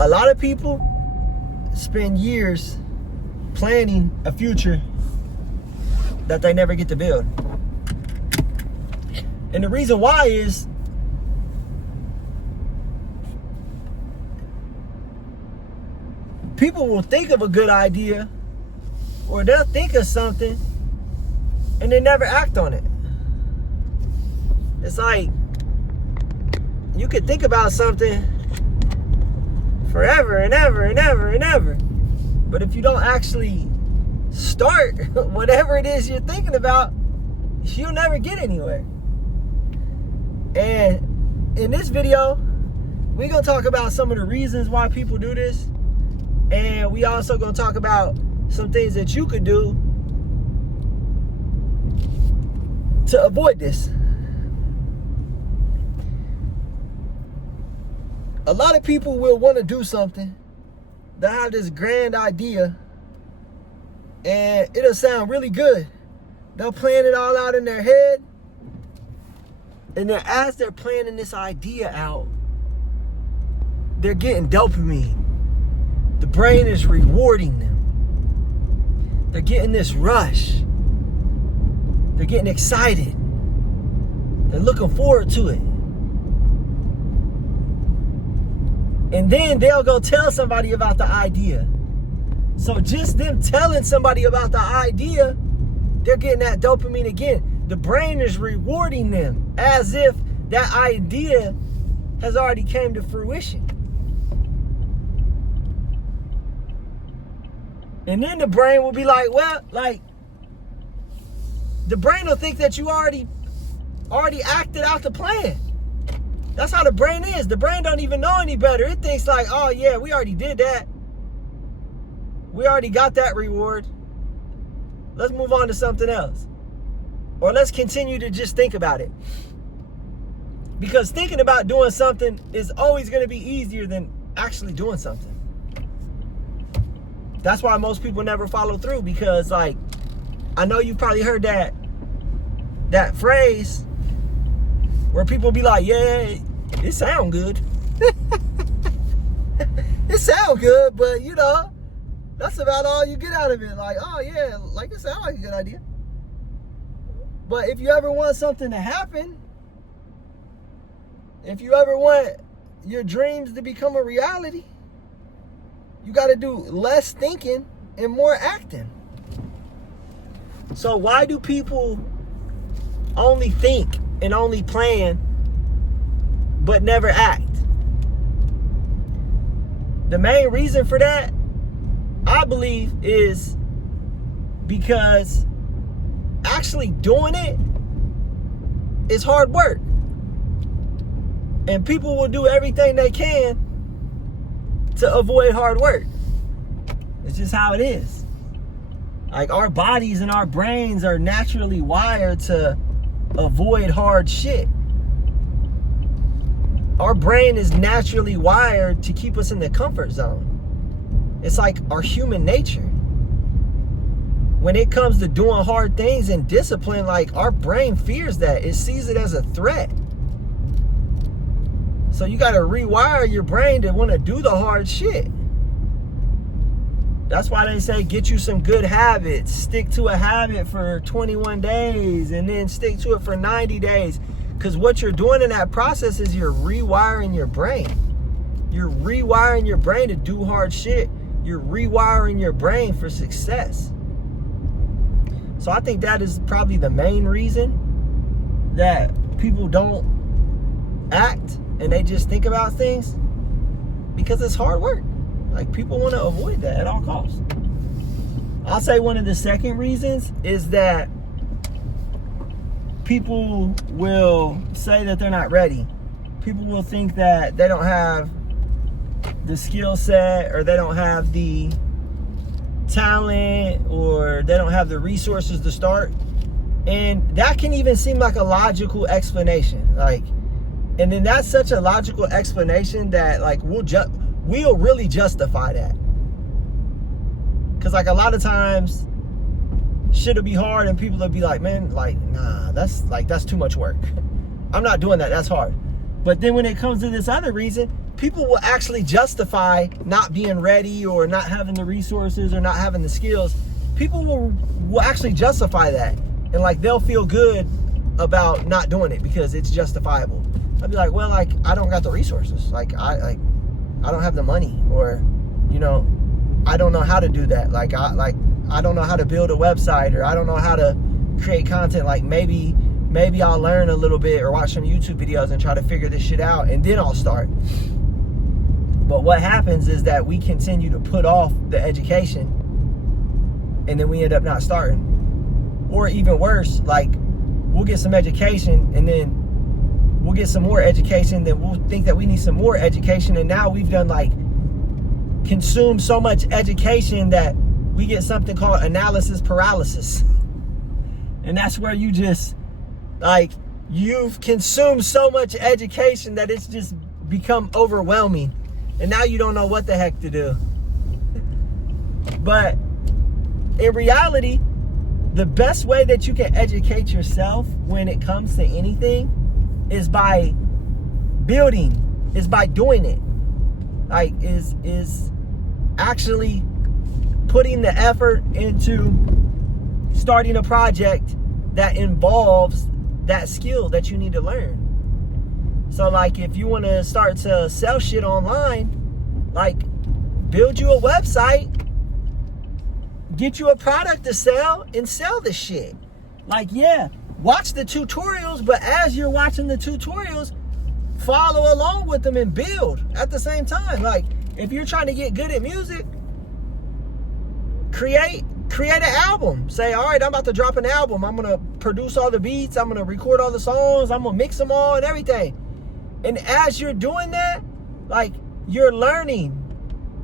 A lot of people spend years planning a future that they never get to build. And the reason why is people will think of a good idea or they'll think of something and they never act on it. It's like you could think about something forever and ever and ever and ever, but if you don't actually start whatever it is you're thinking about, you'll never get anywhere. And in this video, we're going to talk about some of the reasons why people do this. And we also going to talk about some things that you could do to avoid this. A lot of people will want to do something. They'll have this grand idea and it'll sound really good. They'll plan it all out in their head. And then as they're planning this idea out, they're getting dopamine. The brain is rewarding them. They're getting this rush. They're getting excited. They're looking forward to it. And then they'll go tell somebody about the idea. So just them telling somebody about the idea, they're getting that dopamine again. The brain is rewarding them as if that idea has already came to fruition. And then the brain will be like, well, like, the brain will think that you already acted out the plan. That's how the brain is. The brain don't even know any better. It thinks like, oh yeah, we already did that. We already got that reward. Let's move on to something else. Or let's continue to just think about it. Because thinking about doing something is always going to be easier than actually doing something. That's why most people never follow through, because like, I know you probably heard that phrase where people be like, yeah, it sound good. It sound good, but you know, that's about all you get out of it. Like, oh yeah, like it sounds like a good idea. But if you ever want something to happen, if you ever want your dreams to become a reality, you got to do less thinking and more acting. So why do people only think and only plan but never act? The main reason for that, I believe, is because actually doing it is hard work. And people will do everything they can to avoid hard work. It's just how it is. Like, our bodies and our brains are naturally wired to avoid hard shit. Our brain is naturally wired to keep us in the comfort zone. It's like our human nature. When it comes to doing hard things and discipline, like, our brain fears that. It sees it as a threat. So you got to rewire your brain to want to do the hard shit. That's why they say get you some good habits. Stick to a habit for 21 days and then stick to it for 90 days. Because what you're doing in that process is you're rewiring your brain. You're rewiring your brain to do hard shit. You're rewiring your brain for success. So I think that is probably the main reason that people don't act and they just think about things, because it's hard work. Like, people want to avoid that at all costs. I'll say one of the second reasons is that people will say that they're not ready. People will think that they don't have the skill set, or they don't have the talent, or they don't have the resources to start. And that can even seem like a logical explanation. Like, and then that's such a logical explanation that, like, we'll really justify that. Because, like, a lot of times shit'll be hard and people will be like, man, like, nah, that's too much work. I'm not doing that. That's hard. But then when it comes to this other reason, people will actually justify not being ready or not having the resources or not having the skills. People will actually justify that, and like they'll feel good about not doing it because it's justifiable. I'll be like, well, like I don't got the resources, like I don't have the money, or I don't know how to do that. Like I don't know how to build a website, or I don't know how to create content. Like maybe I'll learn a little bit or watch some YouTube videos and try to figure this shit out, and then I'll start. But what happens is that we continue to put off the education, and then we end up not starting. Or even worse, like we'll get some education, and then we'll get some more education, then we'll think that we need some more education, and now we've done like consumed so much education that we get something called analysis paralysis. And that's where you just like, you've consumed so much education that it's just become overwhelming, and now you don't know what the heck to do. But in reality, the best way that you can educate yourself when it comes to anything is by building, is by doing it. Like is actually putting the effort into starting a project that involves that skill that you need to learn. So like if you want to start to sell shit online, like build you a website, get you a product to sell, and sell the shit. Like, yeah, watch the tutorials, but as you're watching the tutorials, follow along with them and build at the same time. Like if you're trying to get good at music, create an album. Say, all right, I'm about to drop an album. I'm gonna produce all the beats, I'm gonna record all the songs, I'm gonna mix them all and everything. And as you're doing that, like you're learning,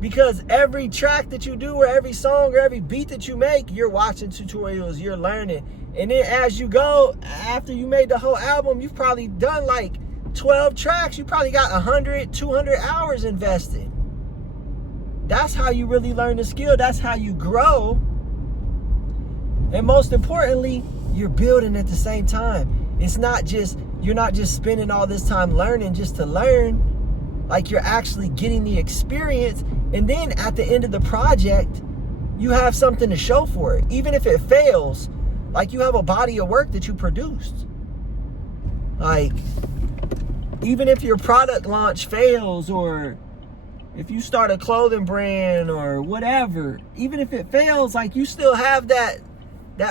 because every track that you do or every song or every beat that you make, you're watching tutorials, you're learning. And then as you go, after you made the whole album, you've probably done like 12 tracks, you probably got 100, 200 hours invested. That's how you really learn the skill. That's how you grow. And most importantly, you're building at the same time. It's not just, you're not just spending all this time learning just to learn. Like you're actually getting the experience. And then at the end of the project, you have something to show for it. Even if it fails, like you have a body of work that you produced. Like, even if your product launch fails, or if you start a clothing brand or whatever, even if it fails, like you still have that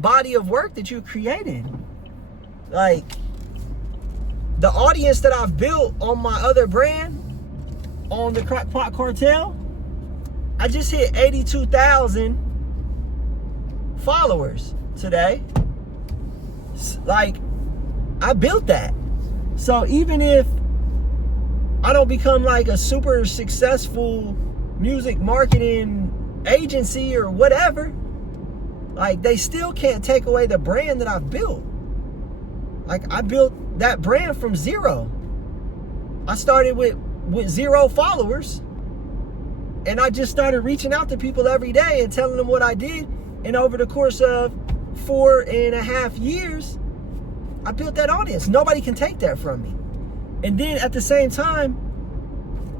body of work that you created. Like the audience that I've built on my other brand, on the Crackpot Cartel, I just hit 82,000 followers today. Like I built that. So even if I don't become like a super successful music marketing agency or whatever, like they still can't take away the brand that I've built. Like I built that brand from zero. I started with 0 followers, and I just started reaching out to people every day and telling them what I did. And over the course of 4.5 years, I built that audience. Nobody can take that from me. And then at the same time,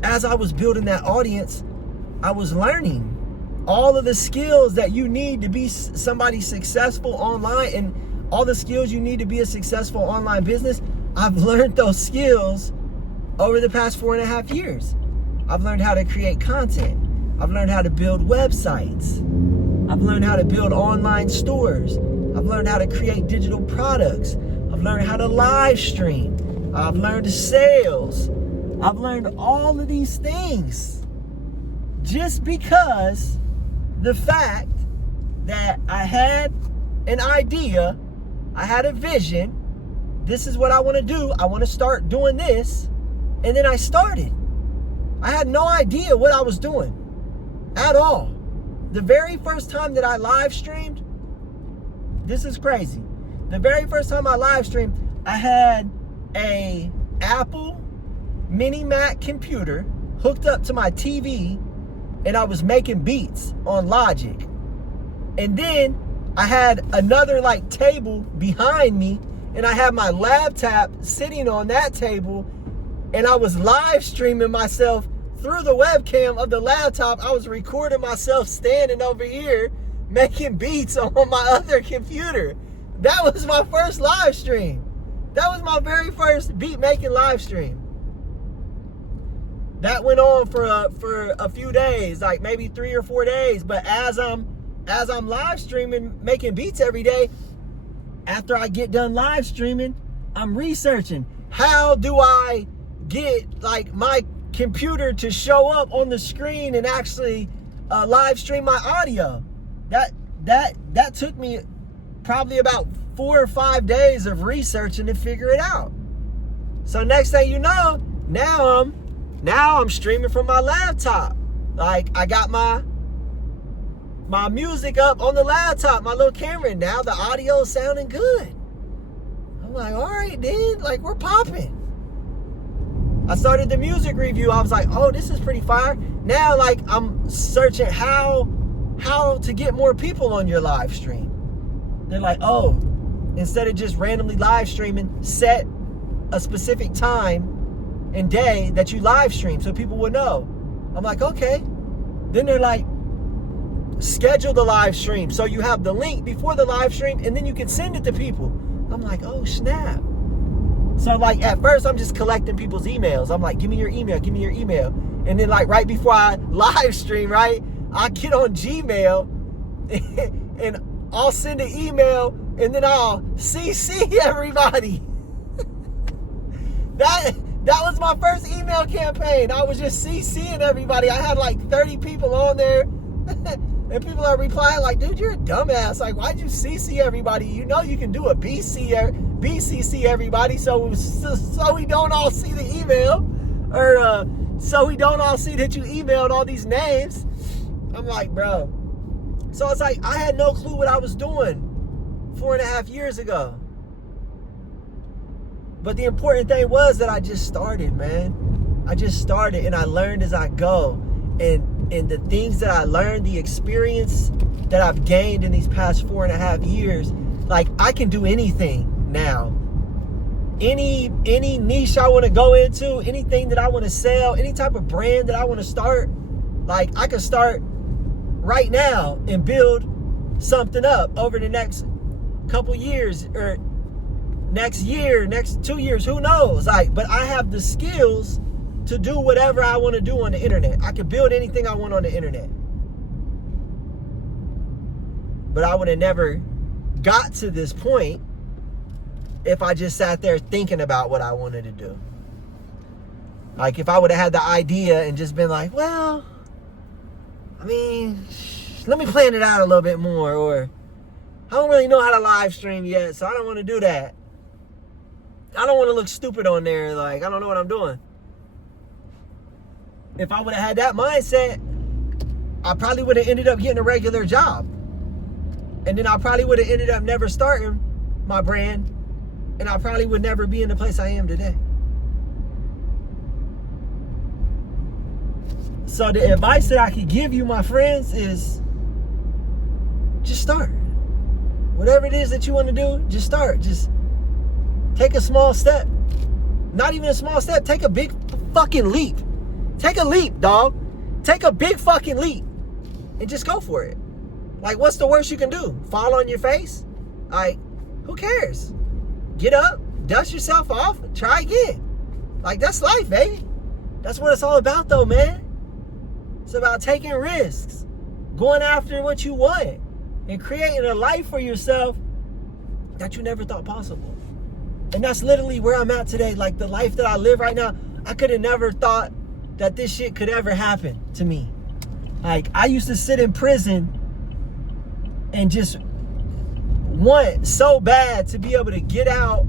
as I was building that audience, I was learning all of the skills that you need to be somebody successful online, and all the skills you need to be a successful online business. I've learned those skills over the past 4.5 years. I've learned how to create content. I've learned how to build websites. I've learned how to build online stores. I've learned how to create digital products. I've learned how to live stream. I've learned sales. I've learned all of these things just because the fact that I had an idea, I had a vision, this is what I want to do, I want to start doing this, and then I started. I had no idea what I was doing at all. The very first time that I live streamed, this is crazy. The very first time I live streamed, I had a Apple Mini Mac computer hooked up to my TV, and I was making beats on Logic. And then I had another like table behind me, and I had my laptop sitting on that table, And I was live streaming myself through the webcam of the laptop. I was recording myself standing over here making beats on my other computer. That was my first live stream. That was my very first beat making live stream. That went on for a few days, like maybe 3 or 4 days. But as I'm live streaming, making beats every day, after I get done live streaming, I'm researching, how do I get like my computer to show up on the screen and actually live stream my audio. That took me probably about 4 or 5 days of researching to figure it out. So next thing you know, now I'm streaming from my laptop. Like, I got my music up on the laptop, my little camera, and now the audio is sounding good. I'm like, all right, then, like, we're popping. I started the music review. I was like, oh, this is pretty fire. Now, like, I'm searching how to get more people on your live stream. They're like, oh, instead of just randomly live streaming, set a specific time and day that you live stream so people will know. I'm like, okay. Then they're like, schedule the live stream. So you have the link before the live stream and then you can send it to people. I'm like, oh, snap. So like at first I'm just collecting people's emails. I'm like, give me your email. And then like right before I live stream, right, I get on Gmail and I'll send an email and then I'll CC everybody. That was my first email campaign. I was just CCing everybody. I had like 30 people on there. And people are replying like, dude, you're a dumbass. Like, why'd you CC everybody? You know you can do a BCC everybody so we don't all see the email. Or so we don't all see that you emailed all these names. I'm like, bro. So it's like, I had no clue what I was doing 4.5 years ago. But the important thing was that I just started, man. I just started and I learned as I go. And the things that I learned, the experience that I've gained in these past 4.5 years, like I can do anything now. Any niche I want to go into, anything that I want to sell, any type of brand that I want to start, like I can start right now and build something up over the next couple years or next year, next 2 years, who knows? Like, but I have the skills to do whatever I want to do on the internet. I can build anything I want on the internet. But I would have never got to this point if I just sat there thinking about what I wanted to do. Like if I would have had the idea and just been like, well, I mean, let me plan it out a little bit more, or I don't really know how to live stream yet, so I don't want to do that. I don't want to look stupid on there, like I don't know what I'm doing. If I would have had that mindset, I probably would have ended up getting a regular job. And then I probably would have ended up never starting my brand. And I probably would never be in the place I am today. So the advice that I could give you, my friends, is just start. Whatever it is that you want to do, just start. Just take a small step. Not even a small step. Take a big fucking leap. Take a leap, dog. Take a big fucking leap and just go for it. Like, what's the worst you can do? Fall on your face? Like, who cares? Get up, dust yourself off, and try again. Like, that's life, baby. That's what it's all about, though, man. It's about taking risks, going after what you want, and creating a life for yourself that you never thought possible. And that's literally where I'm at today. Like, the life that I live right now, I could have never thought that this shit could ever happen to me. Like, I used to sit in prison and just want so bad to be able to get out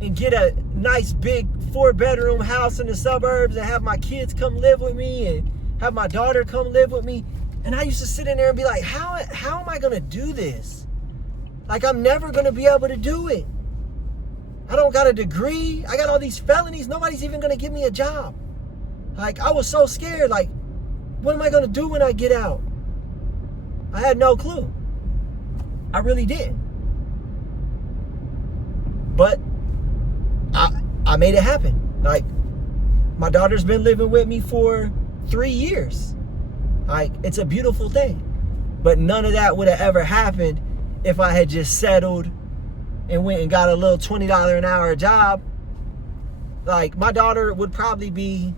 and get a nice big 4-bedroom house in the suburbs and have my kids come live with me and have my daughter come live with me. And I used to sit in there and be like, how am I gonna do this? Like, I'm never gonna be able to do it. I don't got a degree. I got all these felonies. Nobody's even gonna give me a job. Like, I was so scared. Like, what am I going to do when I get out? I had no clue. I really didn't. But I made it happen. Like, My daughter's been living with me for 3 years. Like, it's a beautiful thing. But none of that would have ever happened if I had just settled and went and got a little $20 an hour job. Like, my daughter would probably be,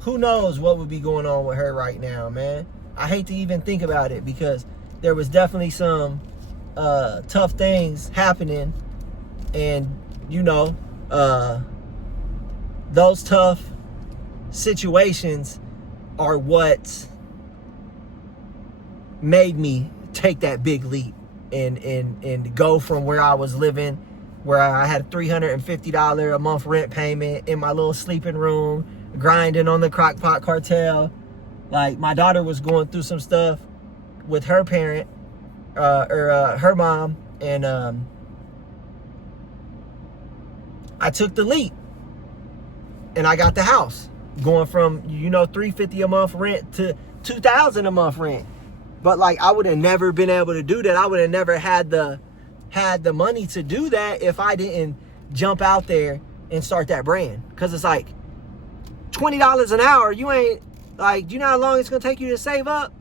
who knows what would be going on with her right now, man. I hate to even think about it, because there was definitely some tough things happening. And, you know, those tough situations are what made me take that big leap and go from where I was living, where I had a $350 a month rent payment in my little sleeping room, grinding on the crockpot cartel. Like, my daughter was going through some stuff with her parent, her mom, and I took the leap and I got the house, going from, you know, $350 a month rent to $2,000 a month rent. But like, I would have never been able to do that. I would have never had the money to do that if I didn't jump out there and start that brand. Because it's like $20 an hour. You ain't, like, do you know how long it's gonna take you to save up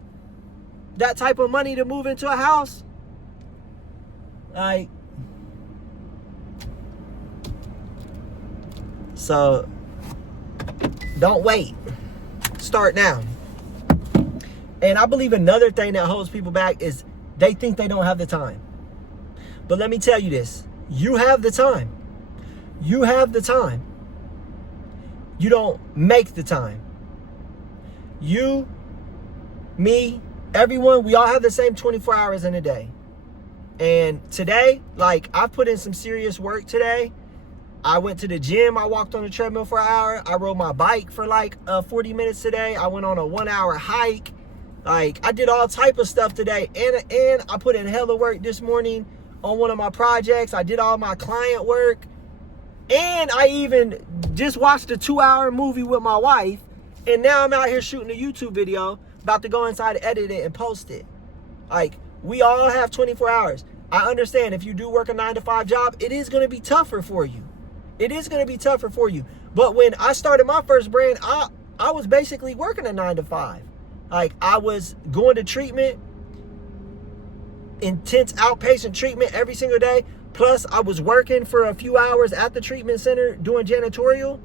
that type of money to move into a house? Like, so don't wait. Start now. And I believe another thing that holds people back is they think they don't have the time. But let me tell you this. You have the time. You have the time. You don't make the time. You, me, everyone, we all have the same 24 hours in a day. And today, like, I've put in some serious work today. I went to the gym. I walked on the treadmill for an hour. I rode my bike for like 40 minutes today. I went on a 1-hour hike. Like, I did all type of stuff today. And I put in hella work this morning on one of my projects. I did all my client work. And I even just watched a 2-hour movie with my wife. And now I'm out here shooting a YouTube video, about to go inside and edit it and post it. Like, we all have 24 hours. I understand if you do work a 9-to-5 job, it is going to be tougher for you. It is going to be tougher for you. But when I started my first brand, I was basically working a 9-to-5. Like, I was going to treatment, intense outpatient treatment every single day. Plus, I was working for a few hours at the treatment center doing janitorial.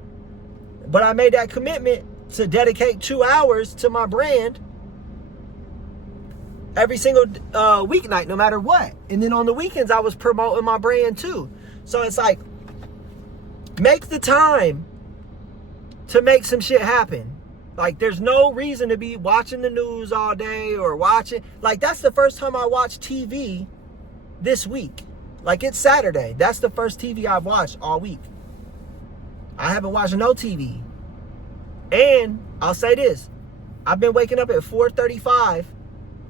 But I made that commitment to dedicate 2 hours to my brand every single weeknight, no matter what. And then on the weekends, I was promoting my brand too. So it's like, make the time to make some shit happen. Like, there's no reason to be watching the news all day or watching. Like, that's the first time I watched TV this week. Like, it's Saturday. That's the first TV I've watched all week. I haven't watched no TV. And I'll say this. I've been waking up at 4:35.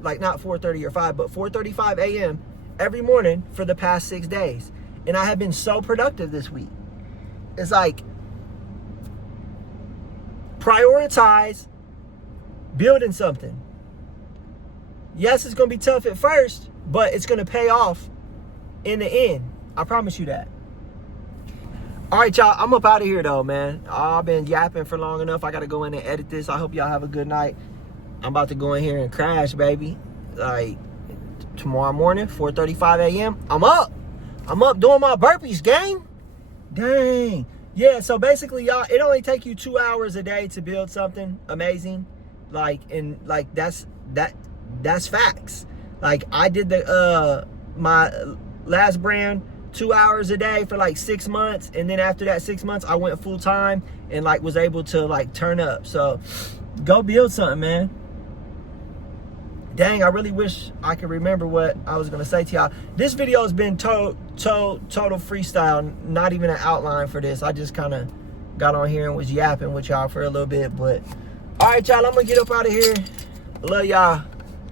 Like, not 4:30 or 5, but 4:35 a.m. every morning for the past 6 days. And I have been so productive this week. It's like, prioritize building something. Yes, it's going to be tough at first, but it's going to pay off in the end. I promise you that. All right, y'all. I'm up out of here, though, man. I've been yapping for long enough. I got to go in and edit this. I hope y'all have a good night. I'm about to go in here and crash, baby. Like, tomorrow morning, 4:35 a.m. I'm up doing my burpees, gang. Dang. Yeah, so basically, y'all, it only take you 2 hours a day to build something amazing. Like, and like, that's facts. Like, I did my last brand 2 hours a day for like 6 months. And then after that 6 months, I went full time and like was able to like turn up. So go build something, man. Dang, I really wish I could remember what I was going to say to y'all. This video has been total freestyle, not even an outline for this. I just kind of got on here and was yapping with y'all for a little bit. But, all right, y'all, I'm going to get up out of here. Love y'all.